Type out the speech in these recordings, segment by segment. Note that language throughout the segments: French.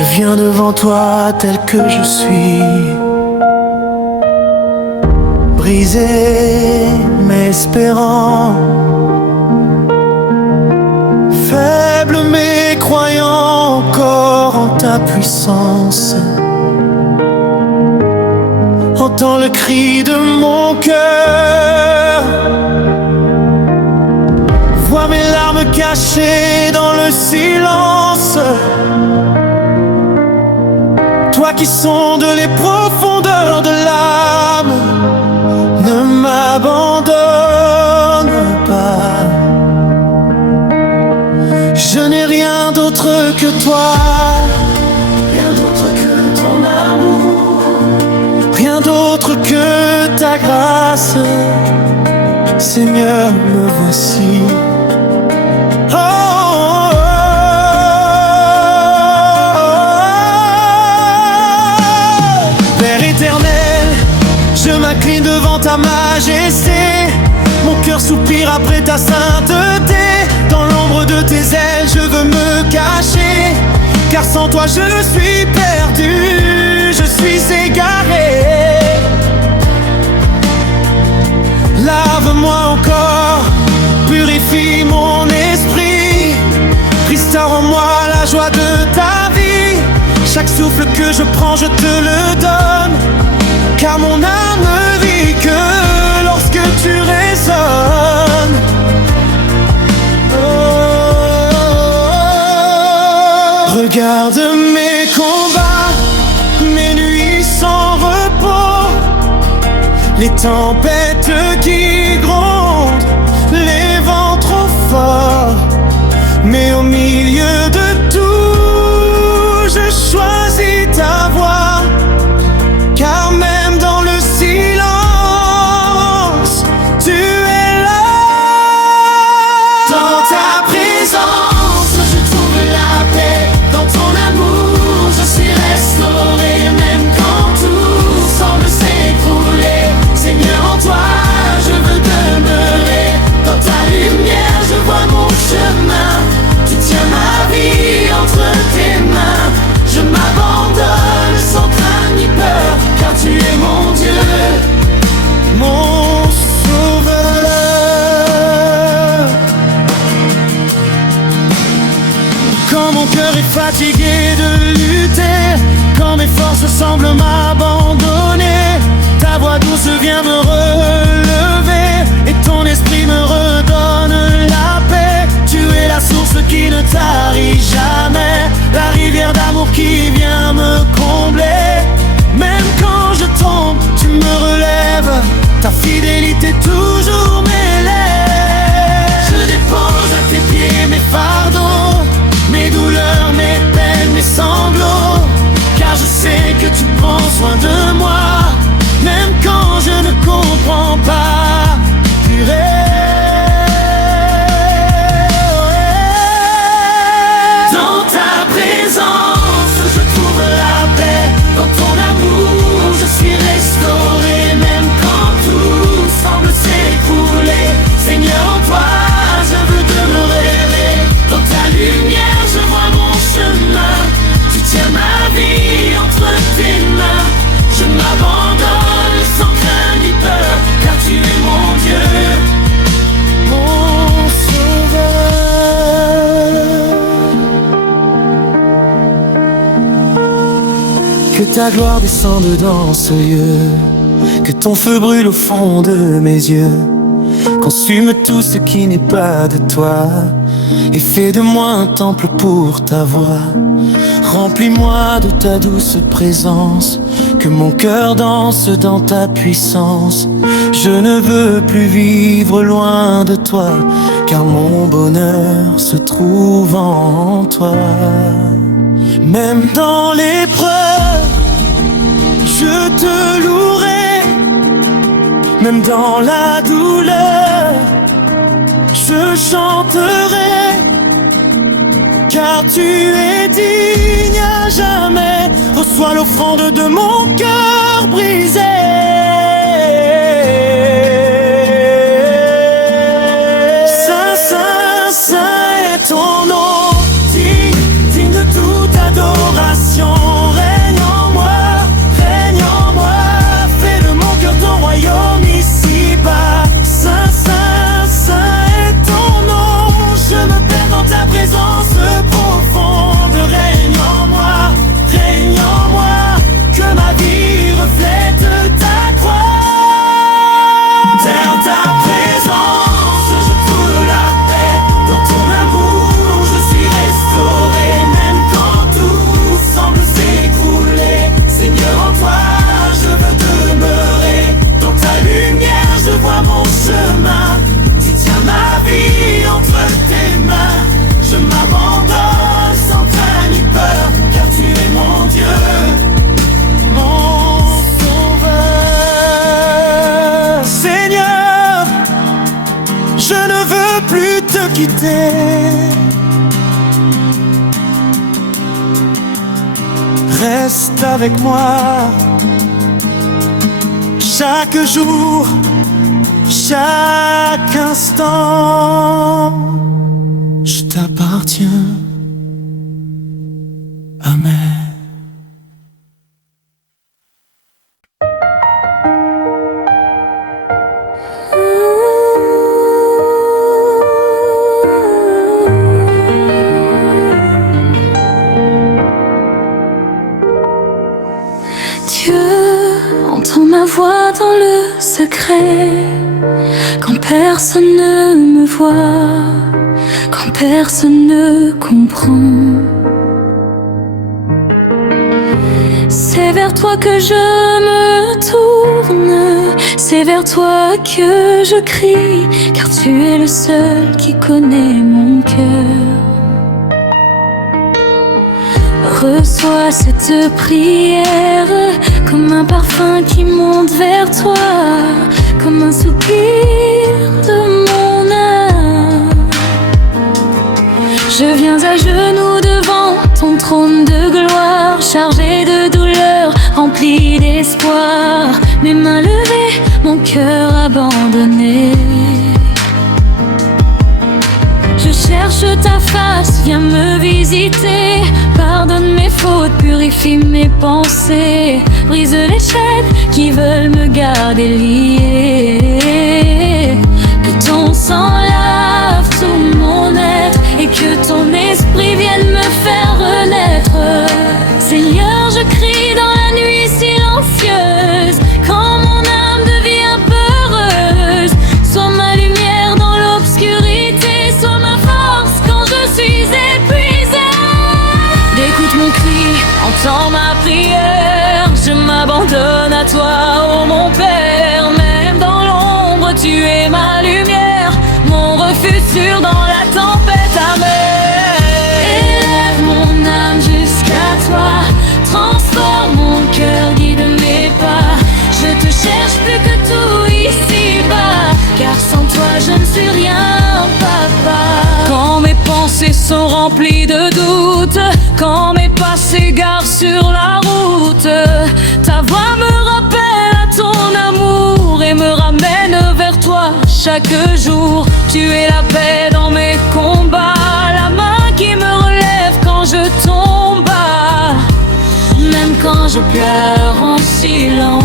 Je viens devant toi tel que je suis, brisé mais espérant, faible mais croyant encore en ta puissance. Entends le cri de mon cœur, vois mes larmes cachées dans le silence. Toi qui sondes les profondeurs de l'âme, ne m'abandonne pas. Je n'ai rien d'autre que toi, rien d'autre que ton amour, rien d'autre que ta grâce. Seigneur, me voici. Je m'incline devant ta majesté, mon cœur soupire après ta sainteté. Dans l'ombre de tes ailes je veux me cacher, car sans toi je suis perdu, je suis égaré. Lave-moi encore, purifie mon esprit, restaure en moi la joie de ta vie. Chaque souffle que je prends je te le donne, car mon âme ne vit que lorsque tu résonnes. Regarde mes combats, mes nuits sans repos, les tempêtes qui grondent, les vents trop forts. Mais au milieu de tout, je choisis ta voix, car même dans le silence, tu es là. Dans ta présence, je trouve la paix. Dans ton amour, je suis restauré. Même quand tout semble s'écrouler, Seigneur, en toi, je veux demeurer. Dans ta lumière, je vois mon chemin. Tu tiens ma vie entre tes mains. Je m'abandonne sans crainte ni peur, car tu es mon Dieu, mon sauveur. Quand mon cœur est fatigué de lutter, quand mes forces semblent m'abandonner, ta voix douce vient me relever, et ton esprit me redonne la paix. Tu es la source qui ne tarit jamais, la rivière d'amour qui vient me combler. Même quand je tombe, tu me relèves, ta fidélité toujours m'élève. Je dépose à tes pieds mes fardeaux, mes douleurs, mes peines, mes sanglots, car je sais que tu prends soin de moi, même quand je ne comprends pas. Dans ta présence, je trouve la paix. Dans ton amour, je suis restauré. Même quand tout semble s'écrouler, Seigneur, en toi, je veux demeurer. Dans ta lumière, je vois mon chemin. Tu tiens ma vie entre tes mains. Je m'abandonne sans crainte ni peur, car tu es mon Dieu, mon sauveur. Que ta gloire descende dans ce lieu, que ton feu brûle au fond de mes yeux, consume tout ce qui n'est pas de toi, et fais de moi un temple pour ta voix. Remplis-moi de ta douce présence, que mon cœur danse dans ta puissance. Je ne veux plus vivre loin de toi, car mon bonheur se trouve en toi. Même dans l'épreuve, je te louerai. Même dans la douleur, je chanterai, car tu es digne à jamais. Reçois l'offrande de mon cœur brisé. Saint, Saint, Saint est ton nom, digne de toute adoration. quitter. Reste avec moi chaque jour, chaque instant. Je t'appartiens. Amen. Entends ma voix dans le secret, quand personne ne me voit, quand personne ne comprend. C'est vers toi que je me tourne, c'est vers toi que je crie, car tu es le seul qui connaît mon cœur. Reçois cette prière comme un parfum qui monte vers toi, comme un soupir de mon âme. Je viens à genoux devant ton trône de gloire, chargé de douleur, rempli d'espoir, mes mains levées, mon cœur abandonné. Je cherche ta face, viens me visiter. Pardonne mes fautes, purifie mes pensées. Brise les chaînes qui veulent me garder lié. Que ton sang lave tout mon être et que ton esprit vienne me faire renaître. Seigneur, je crie dans la nuit silencieuse, quand mon âme devient peureuse. Sois ma lumière dans l'obscurité, sois ma force quand je suis épuisée. Écoute mon cri, entends ma prière. Je m'abandonne à toi, oh mon Père. Même dans l'ombre, tu es ma lumière, mon refuge sûr dans la tempête amère. Élève mon âme jusqu'à toi, transforme mon cœur, guide mes pas. Je te cherche plus que tout ici-bas, car sans toi je ne suis rien, papa. Quand mes pensées sont remplies de doutes, quand mes pas s'égarent sur la route, ta voix me rappelle à ton amour et me ramène vers toi chaque jour. Tu es la paix dans mes combats, la main qui me relève quand je tombe. Même quand je pleure en silence,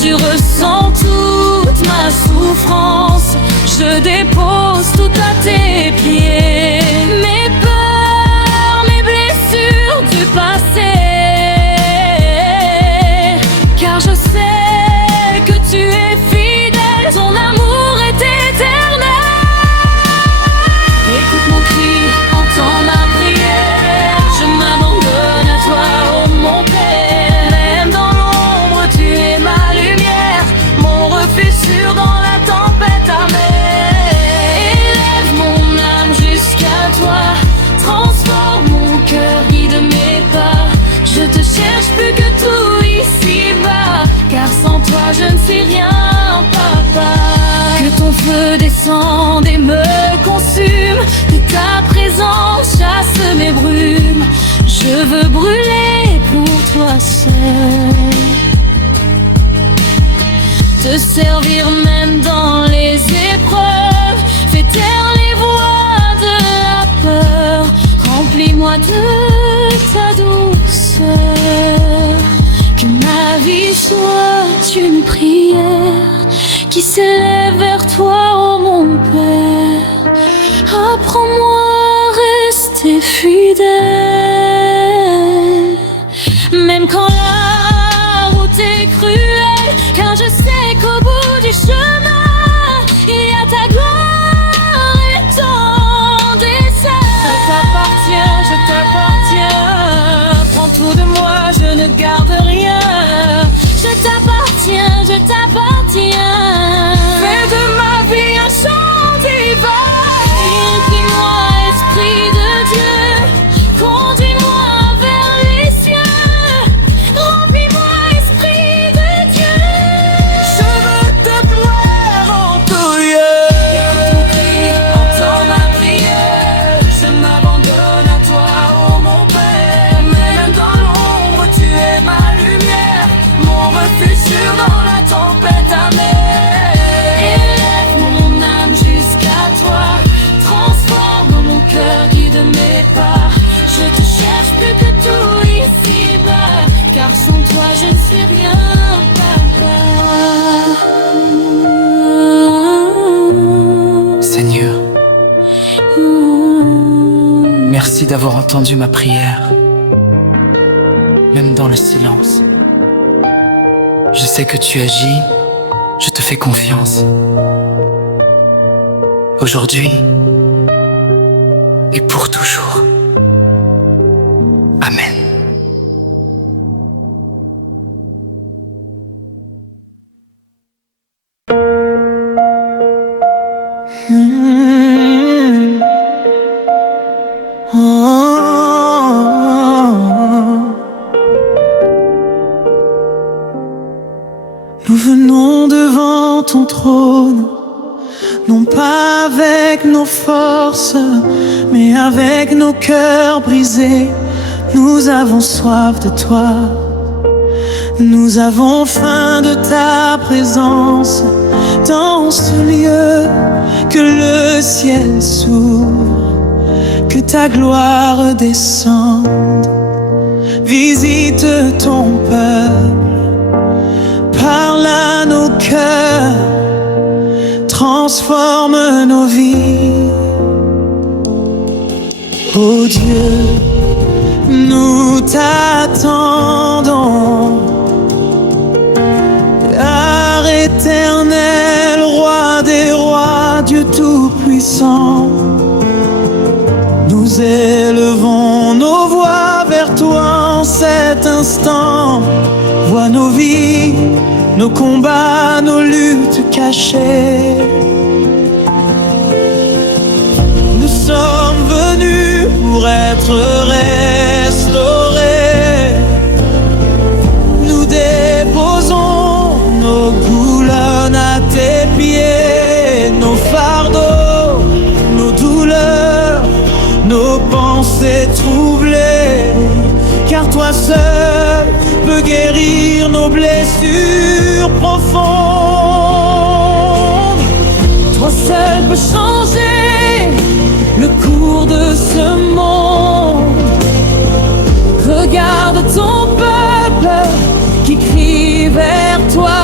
tu ressens toute ma souffrance. Je dépose tout à tes pieds, mes peurs, mes blessures du passé, car je sais que tu es fidèle, ton amour est éternel. Écoute mon cri, entends ma prière. Je m'abandonne à toi, oh mon Père. Même dans l'ombre, tu es ma lumière, mon refuge sûr dans la tempête amère. Élève mon âme jusqu'à toi, transforme mon cœur, guide mes pas. Je te cherche plus que tout ici-bas, car sans toi je ne suis rien, papa. Que ton feu descende et me consume, que ta présence chasse mes brumes. Je veux brûler pour toi seul, te servir même dans les épreuves. Fais taire les voix de la peur, remplis-moi de ta douceur. Que ma vie soit une prière qui s'élève vers toi, oh mon Père. Apprends-moi à rester fidèle, même quand la route est cruelle, car je sais qu'au bout du chemin, il y a ta gloire et ton dessert. Je t'appartiens, prends tout de moi, je ne garde rien. Je t'appartiens, fais de ma vie un chant divin. Purifie-moi, Esprit de Dieu, conduis-moi Merci d'avoir entendu ma prière, même dans le silence. Je sais que tu agis, je te fais confiance. Aujourd'hui et pour toujours. Amen. Nous venons devant ton trône, non pas avec nos forces, mais avec nos cœurs brisés. Nous avons soif de toi, nous avons faim de ta présence. Dans ce lieu, que le ciel s'ouvre, que ta gloire descende. Visite ton peuple, parle à nos cœurs, transforme nos vies. Oh Dieu, nous t'attendons. Car éternel, roi des rois, Dieu tout-puissant, nous élevons nos voix vers toi en cet instant. Vois nos vies, nos combats, nos luttes cachées. Nous sommes venus pour être restaurés. Nous déposons nos couleurs à tes pieds, nos fardeaux, nos douleurs, nos pensées troublées. Car toi seul peux guérir nos blessures profondes. Toi seul peux changer le cours de ce monde. Regarde ton peuple qui crie vers toi,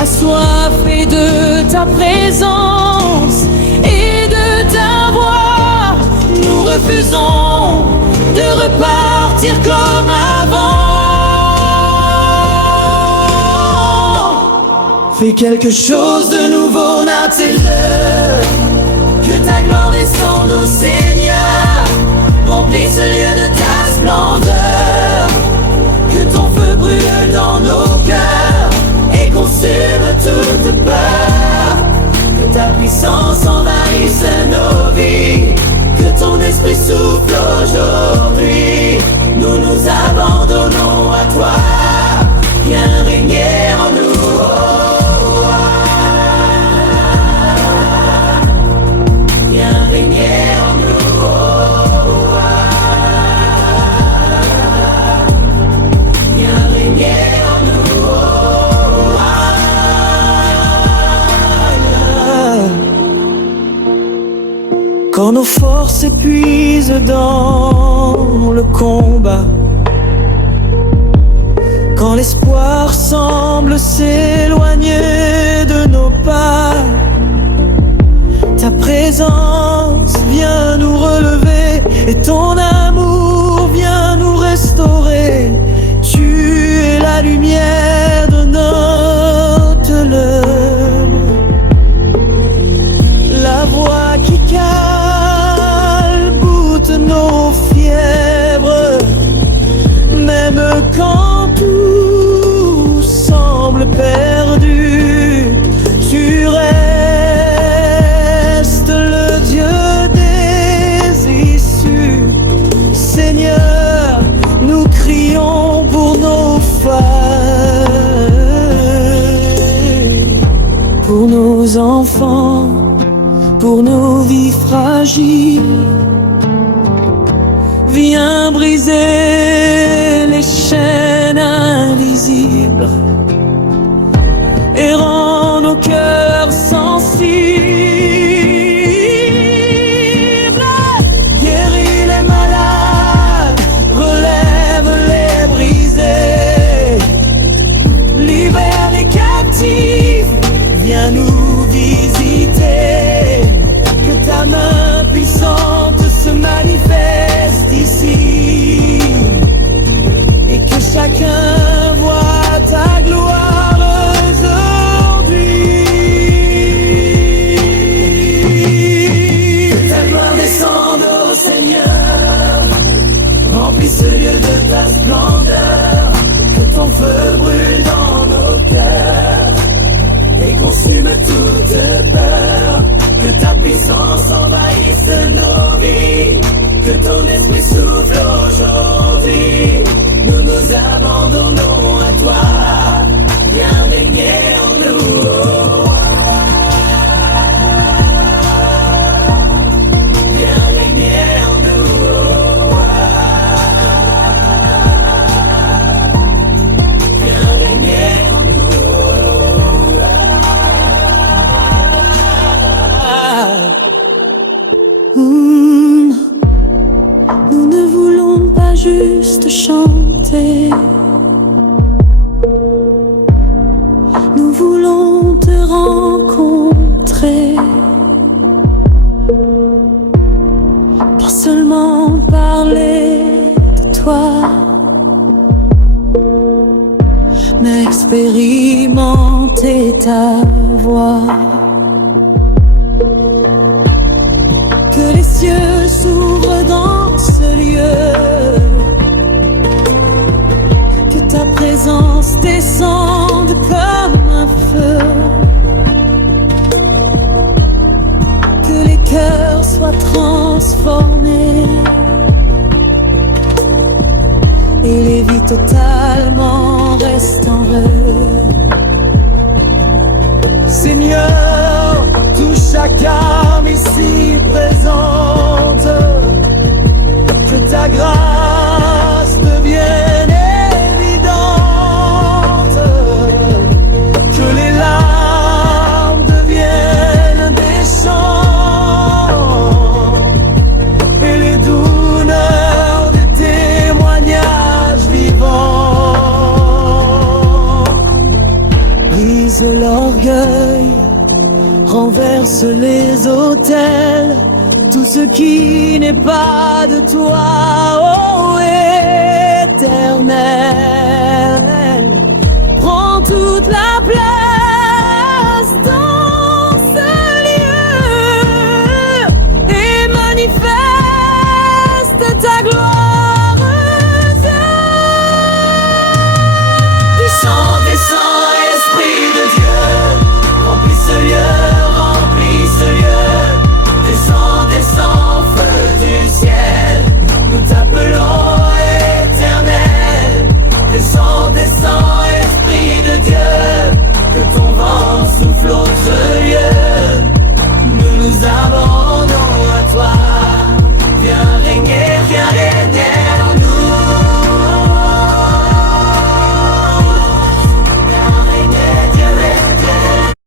assoiffé de ta présence et de ta voix. Nous refusons de repartir comme avant. Fais quelque chose de nouveau, Nathalie. Que ta gloire descende au Seigneur, remplis ce lieu de ta splendeur. Que ton feu brûle dans nos cœurs et consume toute peur. Que ta puissance envahisse nos vies, que ton esprit souffle aujourd'hui. Nous nous abandonnons à toi, viens régner en nous. Viens régner en nous. Viens régner en nous. Quand nos forces s'épuisent dans le combat, quand l'espoir semble s'éloigner de nos pas, ta présence vient nous relever et ton amour vient nous restaurer. Tu es la lumière de notre leurre, la voix qui calme nos fièvres, même quand tout semble perdu. Tu restes le Dieu des issues. Seigneur, nous crions pour nos feuilles, pour nos enfants, pour nos vies fragiles. Viens briser les chaînes invisibles et rends nos cœurs sensibles. Guéris les malades, relève les brisés, libère les captifs, viens nous visiter. Que ta main puissante Nous ne voulons pas juste chanter, nous voulons te rencontrer. Pas seulement parler de toi, mais expérimenter ta voix. Que les cieux s'ouvrent dans ce lieu, que ta présence descende comme un feu, que les cœurs soient transformés et les vies totalement restent en rêve. Seigneur, touche chaque âme ici présente, que ta grâce devienne évidente, que les larmes deviennent des chants et les douleurs des témoignages vivants. Brise l'orgueil, renverse les autels, tout ce qui n'est pas de toi, ô Éternel.